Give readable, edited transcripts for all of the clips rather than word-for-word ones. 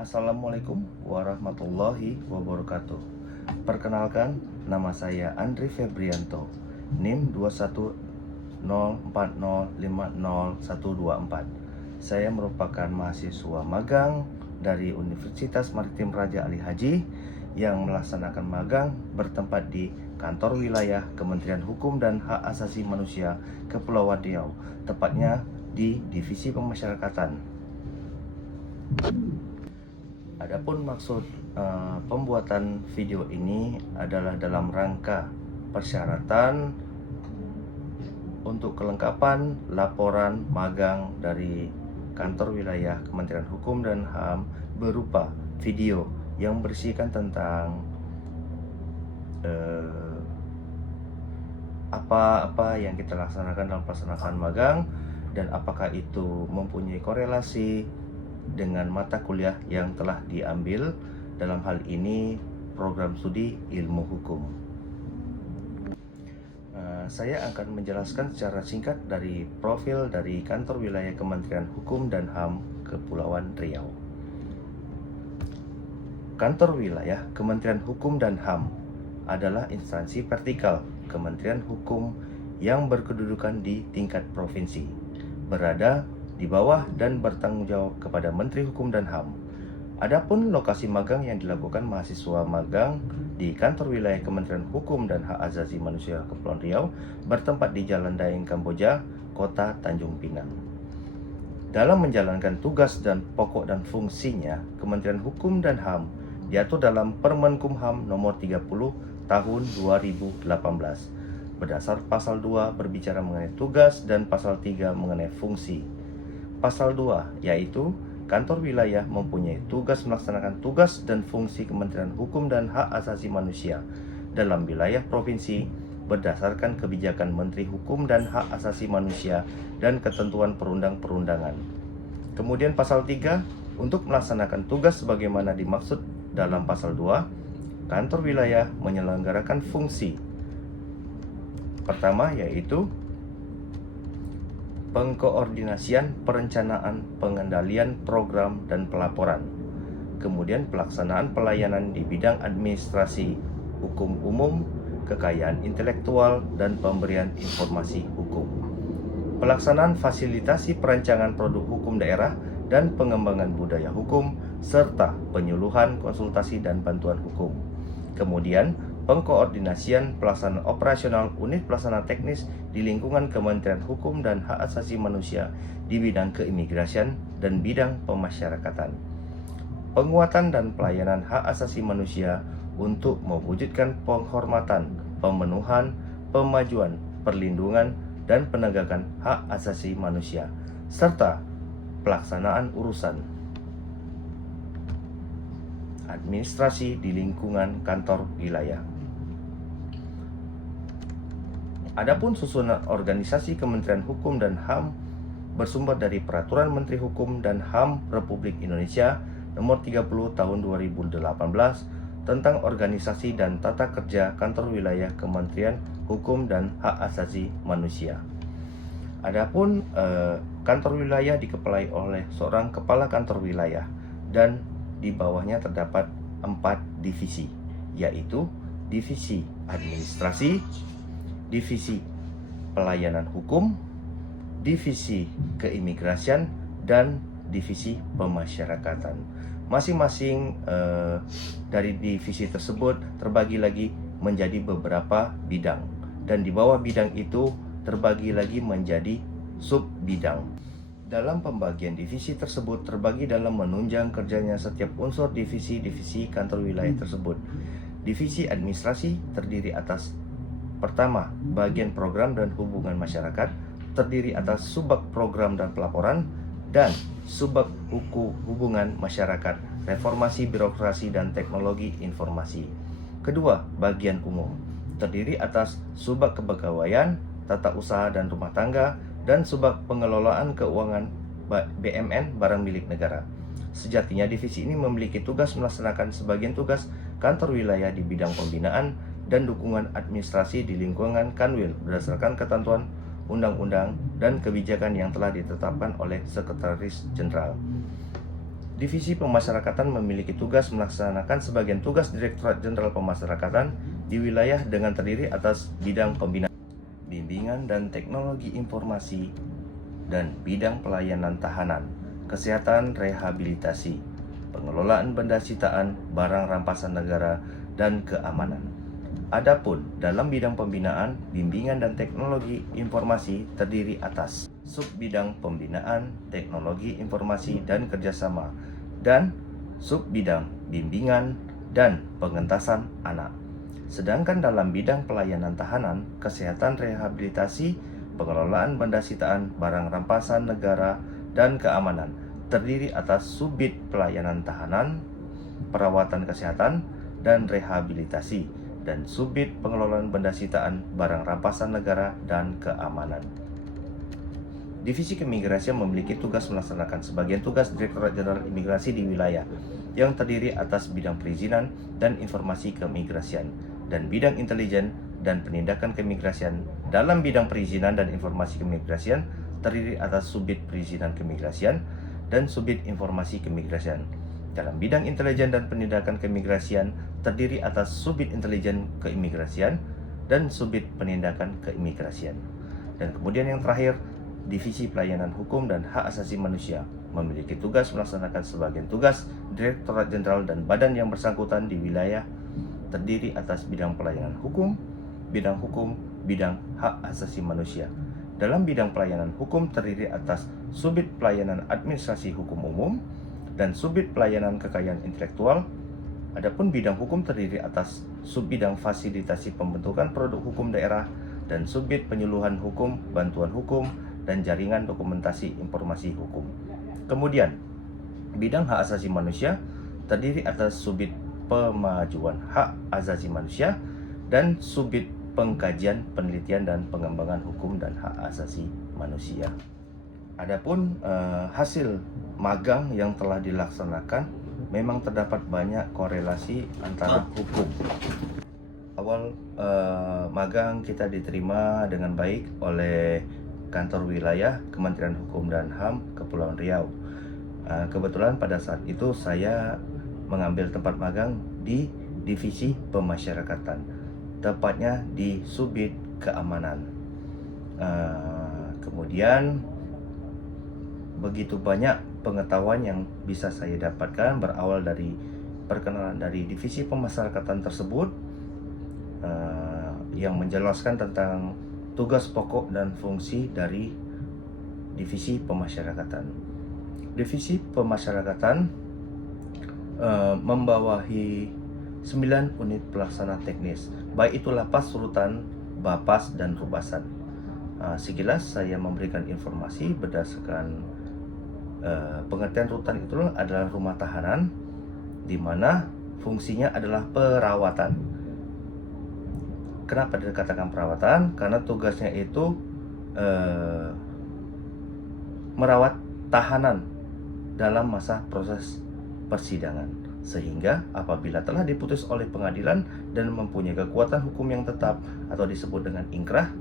Assalamualaikum warahmatullahi wabarakatuh. Perkenalkan, nama saya Andri Febrianto, NIM 210405014. Saya merupakan mahasiswa magang dari Universitas Maritim Raja Ali Haji yang melaksanakan magang bertempat di kantor wilayah Kementerian Hukum dan Hak Asasi Manusia Kepulauan Riau, tepatnya di Divisi Pemasyarakatan. Adapun maksud pembuatan video ini adalah dalam rangka persyaratan untuk kelengkapan laporan magang dari kantor wilayah Kementerian Hukum dan HAM berupa video yang berisikan tentang apa yang kita laksanakan dalam pelaksanaan magang dan apakah itu mempunyai korelasi dengan mata kuliah yang telah diambil, dalam hal ini program studi ilmu hukum. Saya akan menjelaskan secara singkat dari profil dari kantor wilayah Kementerian Hukum dan HAM Kepulauan Riau. Kantor wilayah Kementerian Hukum dan HAM adalah instansi vertikal Kementerian Hukum yang berkedudukan di tingkat provinsi, berada di bawah dan bertanggung jawab kepada Menteri Hukum dan HAM. Adapun lokasi magang yang dilakukan mahasiswa magang di kantor wilayah Kementerian Hukum dan Hak Asasi Manusia Kepulauan Riau bertempat di Jalan Daeng Kamboja, Kota Tanjung Pinang. Dalam menjalankan tugas dan pokok dan fungsinya, Kementerian Hukum dan HAM diatur dalam Permenkumham nomor 30 tahun 2018. Berdasar pasal 2 berbicara mengenai tugas dan pasal 3 mengenai fungsi. Pasal 2 yaitu kantor wilayah mempunyai tugas melaksanakan tugas dan fungsi Kementerian Hukum dan Hak Asasi Manusia dalam wilayah provinsi berdasarkan kebijakan Menteri Hukum dan Hak Asasi Manusia dan ketentuan perundang-perundangan. Kemudian pasal 3 untuk melaksanakan tugas sebagaimana dimaksud dalam pasal 2, kantor wilayah menyelenggarakan fungsi. Pertama yaitu pengkoordinasian perencanaan pengendalian program dan pelaporan, kemudian pelaksanaan pelayanan di bidang administrasi, hukum umum, kekayaan intelektual, dan pemberian informasi hukum, pelaksanaan fasilitasi perancangan produk hukum daerah dan pengembangan budaya hukum, serta penyuluhan, konsultasi, dan bantuan hukum. Kemudian pengkoordinasian pelaksanaan operasional unit pelaksana teknis di lingkungan Kementerian Hukum dan Hak Asasi Manusia di bidang keimigrasian dan bidang pemasyarakatan. Penguatan dan pelayanan hak asasi manusia untuk mewujudkan penghormatan, pemenuhan, pemajuan, perlindungan, dan penegakan hak asasi manusia, serta pelaksanaan urusan administrasi di lingkungan kantor wilayah. Adapun susunan organisasi Kementerian Hukum dan HAM bersumber dari Peraturan Menteri Hukum dan HAM Republik Indonesia Nomor 30 Tahun 2018 tentang organisasi dan tata kerja kantor wilayah Kementerian Hukum dan Hak Asasi Manusia. Adapun kantor wilayah dikepalai oleh seorang kepala kantor wilayah dan di bawahnya terdapat 4 divisi, yaitu divisi administrasi, divisi pelayanan hukum, divisi keimigrasian, dan divisi pemasyarakatan. Masing-masing dari divisi tersebut terbagi lagi menjadi beberapa bidang, dan di bawah bidang itu terbagi lagi menjadi sub bidang. Dalam pembagian divisi tersebut terbagi dalam menunjang kerjanya setiap unsur divisi-divisi kantor wilayah tersebut. Divisi administrasi terdiri atas pertama, bagian program dan hubungan masyarakat, terdiri atas subbag program dan pelaporan, dan subbag hubungan masyarakat, reformasi birokrasi dan teknologi informasi. Kedua, bagian umum, terdiri atas subbag kepegawaian, tata usaha dan rumah tangga, dan subbag pengelolaan keuangan BMN barang milik negara. Sejatinya divisi ini memiliki tugas melaksanakan sebagian tugas kantor wilayah di bidang pembinaan dan dukungan administrasi di lingkungan Kanwil berdasarkan ketentuan undang-undang dan kebijakan yang telah ditetapkan oleh Sekretaris Jenderal. Divisi Pemasyarakatan memiliki tugas melaksanakan sebagian tugas Direktorat Jenderal Pemasyarakatan di wilayah dengan terdiri atas bidang pembinaan, bimbingan dan teknologi informasi, dan bidang pelayanan tahanan, kesehatan rehabilitasi, pengelolaan benda sitaan, barang rampasan negara, dan keamanan. Adapun dalam bidang pembinaan, bimbingan dan teknologi informasi terdiri atas subbidang pembinaan, teknologi informasi dan kerjasama, dan subbidang bimbingan dan pengentasan anak. Sedangkan dalam bidang pelayanan tahanan, kesehatan rehabilitasi, pengelolaan benda sitaan, barang rampasan negara, dan keamanan terdiri atas subbid pelayanan tahanan, perawatan kesehatan, dan rehabilitasi, dan subbid pengelolaan benda sitaan, barang rampasan negara, dan keamanan. Divisi Keimigrasian memiliki tugas melaksanakan sebagian tugas Direktorat Jenderal Imigrasi di wilayah yang terdiri atas bidang perizinan dan informasi keimigrasian dan bidang intelijen dan penindakan keimigrasian. Dalam bidang perizinan dan informasi keimigrasian terdiri atas subbid perizinan keimigrasian dan subbid informasi keimigrasian. Dalam bidang intelijen dan penindakan keimigrasian terdiri atas subbid intelijen keimigrasian dan subbid penindakan keimigrasian. Dan kemudian yang terakhir, Divisi Pelayanan Hukum dan Hak Asasi Manusia memiliki tugas melaksanakan sebagian tugas Direktorat Jenderal dan badan yang bersangkutan di wilayah terdiri atas bidang pelayanan hukum, bidang hak asasi manusia. Dalam bidang pelayanan hukum terdiri atas subbid pelayanan administrasi hukum umum dan subbid pelayanan kekayaan intelektual. Adapun bidang hukum terdiri atas subbidang fasilitasi pembentukan produk hukum daerah dan subbid penyuluhan hukum, bantuan hukum, dan jaringan dokumentasi informasi hukum. Kemudian, bidang hak asasi manusia terdiri atas subbid pemajuan hak asasi manusia dan subbid pengkajian, penelitian, dan pengembangan hukum dan hak asasi manusia. Adapun hasil magang yang telah dilaksanakan memang terdapat banyak korelasi antara hukum. Awal magang kita diterima dengan baik oleh Kantor Wilayah Kementerian Hukum dan HAM Kepulauan Riau. Kebetulan pada saat itu saya mengambil tempat magang di Divisi Pemasyarakatan, tepatnya di Subbid Keamanan. Kemudian begitu banyak pengetahuan yang bisa saya dapatkan berawal dari perkenalan dari Divisi Pemasyarakatan tersebut, yang menjelaskan tentang tugas pokok dan fungsi dari Divisi Pemasyarakatan. Divisi Pemasyarakatan membawahi 9 unit pelaksana teknis, baik itu lapas, rutan, bapas, dan rubasan. Sekilas saya memberikan informasi berdasarkan pengertian rutan itu adalah rumah tahanan, di mana fungsinya adalah perawatan. Kenapa dikatakan perawatan? Karena tugasnya itu merawat tahanan dalam masa proses persidangan, sehingga apabila telah diputus oleh pengadilan dan mempunyai kekuatan hukum yang tetap atau disebut dengan ingkrah,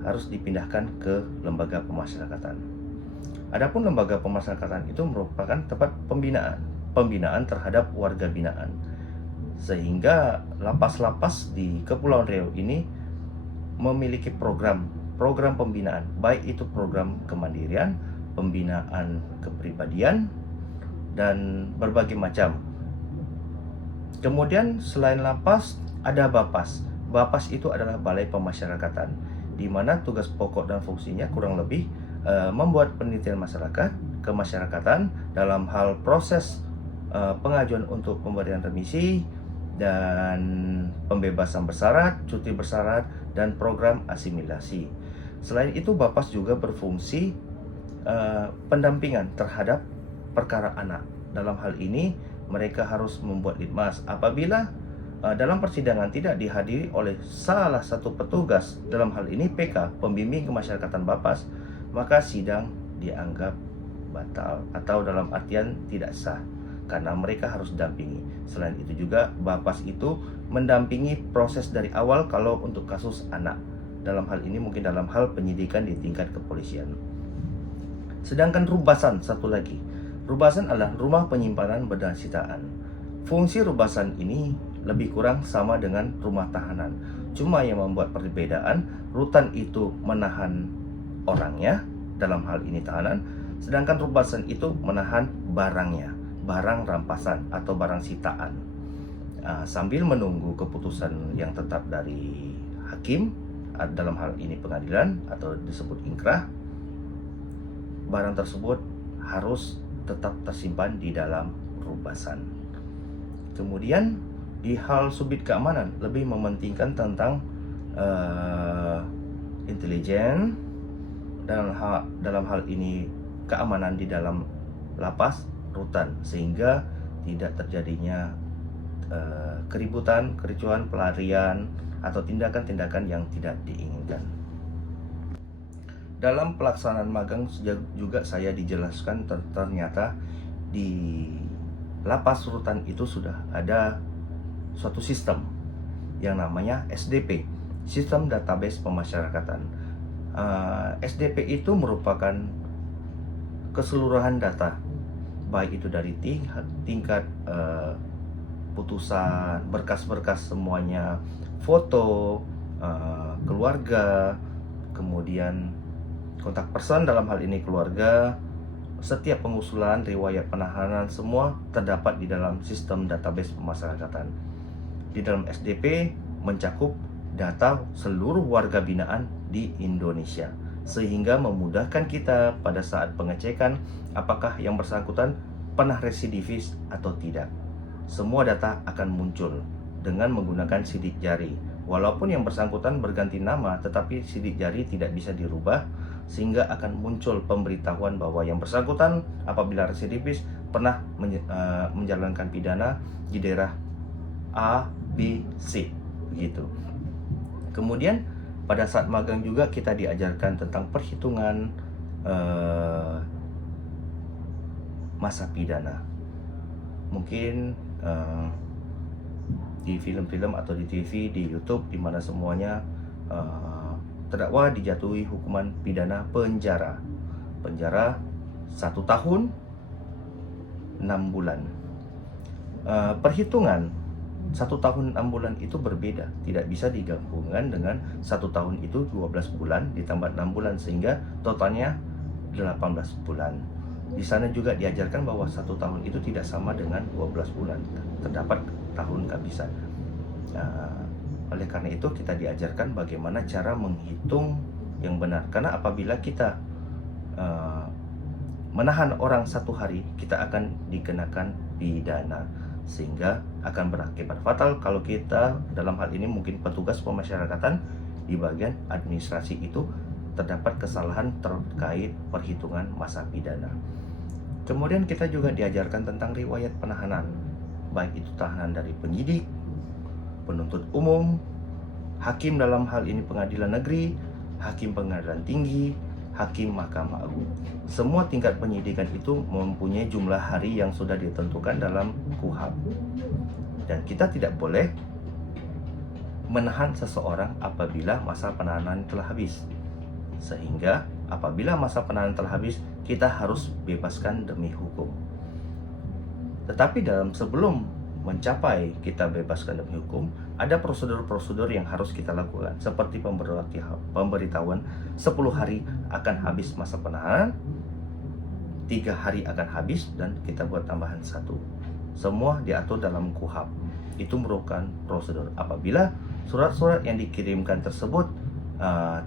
harus dipindahkan ke lembaga pemasyarakatan. Adapun lembaga pemasyarakatan itu merupakan tempat pembinaan terhadap warga binaan, sehingga lapas-lapas di Kepulauan Riau ini memiliki program pembinaan, baik itu program kemandirian, pembinaan kepribadian, dan berbagai macam. Kemudian selain lapas, ada bapas. Bapas itu adalah Balai Pemasyarakatan, di mana tugas pokok dan fungsinya kurang lebih membuat penelitian kemasyarakatan dalam hal proses pengajuan untuk pemberian remisi dan pembebasan bersyarat, cuti bersyarat, dan program asimilasi. Selain itu, Bapas juga berfungsi pendampingan terhadap perkara anak. Dalam hal ini, mereka harus membuat litmas apabila dalam persidangan tidak dihadiri oleh salah satu petugas, dalam hal ini PK, pembimbing kemasyarakatan Bapas, maka sidang dianggap batal atau dalam artian tidak sah, karena mereka harus dampingi. Selain itu juga Bapas itu mendampingi proses dari awal kalau untuk kasus anak. Dalam hal ini mungkin dalam hal penyidikan di tingkat kepolisian. Sedangkan rubasan satu lagi. Rubasan adalah rumah penyimpanan benda sitaan. Fungsi rubasan ini lebih kurang sama dengan rumah tahanan. Cuma yang membuat perbedaan, rutan itu menahan orangnya, dalam hal ini tahanan, sedangkan rubasan itu menahan barangnya, barang rampasan atau barang sitaan. Sambil menunggu keputusan yang tetap dari hakim, dalam hal ini pengadilan atau disebut ingkrah, barang tersebut harus tetap tersimpan di dalam rubasan. Kemudian di hal subjek keamanan lebih mementingkan tentang intelijen dalam hal ini keamanan di dalam lapas rutan, sehingga tidak terjadinya keributan, kericuhan, pelarian atau tindakan-tindakan yang tidak diinginkan. Dalam pelaksanaan magang juga saya dijelaskan ternyata di lapas rutan itu sudah ada suatu sistem yang namanya SDP, Sistem Database Pemasyarakatan. SDP itu merupakan keseluruhan data, baik itu dari tingkat putusan, berkas-berkas semuanya, foto, keluarga, kemudian kontak person dalam hal ini keluarga, setiap pengusulan, riwayat penahanan, semua terdapat di dalam sistem database pemasyarakatan. Di dalam SDP mencakup data seluruh warga binaan di Indonesia, sehingga memudahkan kita pada saat pengecekan apakah yang bersangkutan pernah residivis atau tidak. Semua data akan muncul dengan menggunakan sidik jari. Walaupun yang bersangkutan berganti nama, tetapi sidik jari tidak bisa dirubah, sehingga akan muncul pemberitahuan bahwa yang bersangkutan apabila residivis pernah menjalankan pidana di daerah A, B, C, begitu. Kemudian pada saat magang juga kita diajarkan tentang perhitungan masa pidana. Mungkin di film-film atau di TV, di YouTube, di mana semuanya terdakwa dijatuhi hukuman pidana penjara 1 tahun 6 bulan. Perhitungan 1 tahun 6 bulan itu berbeda, tidak bisa digabungkan dengan 1 tahun itu 12 bulan ditambah 6 bulan sehingga totalnya 18 bulan. Di sana juga diajarkan bahwa 1 tahun itu tidak sama dengan 12 bulan, terdapat tahun kehabisan. Oleh karena itu kita diajarkan bagaimana cara menghitung yang benar. Karena apabila kita menahan orang 1 hari, kita akan dikenakan pidana, sehingga akan berakibat fatal kalau kita, dalam hal ini mungkin petugas pemasyarakatan di bagian administrasi itu, terdapat kesalahan terkait perhitungan masa pidana. Kemudian kita juga diajarkan tentang riwayat penahanan, baik itu tahanan dari penyidik, penuntut umum, hakim dalam hal ini pengadilan negeri, hakim pengadilan tinggi, hakim Mahkamah Agung. Semua tingkat penyidikan itu mempunyai jumlah hari yang sudah ditentukan dalam KUHP. Dan kita tidak boleh menahan seseorang apabila masa penahanan telah habis. Sehingga apabila masa penahanan telah habis, kita harus bebaskan demi hukum. Tetapi sebelum mencapai kita bebaskan demi hukum, ada prosedur-prosedur yang harus kita lakukan, seperti pemberitahuan 10 hari akan habis masa penahanan, 3 hari akan habis, dan kita buat tambahan 1. Semua diatur dalam KUHP. Itu merupakan prosedur. Apabila surat-surat yang dikirimkan tersebut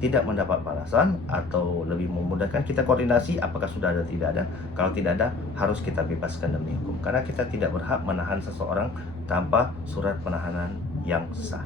tidak mendapat balasan, atau lebih memudahkan kita koordinasi apakah sudah ada atau tidak ada. Kalau tidak ada, harus kita bebaskan demi hukum, karena kita tidak berhak menahan seseorang tanpa surat penahanan yang sah.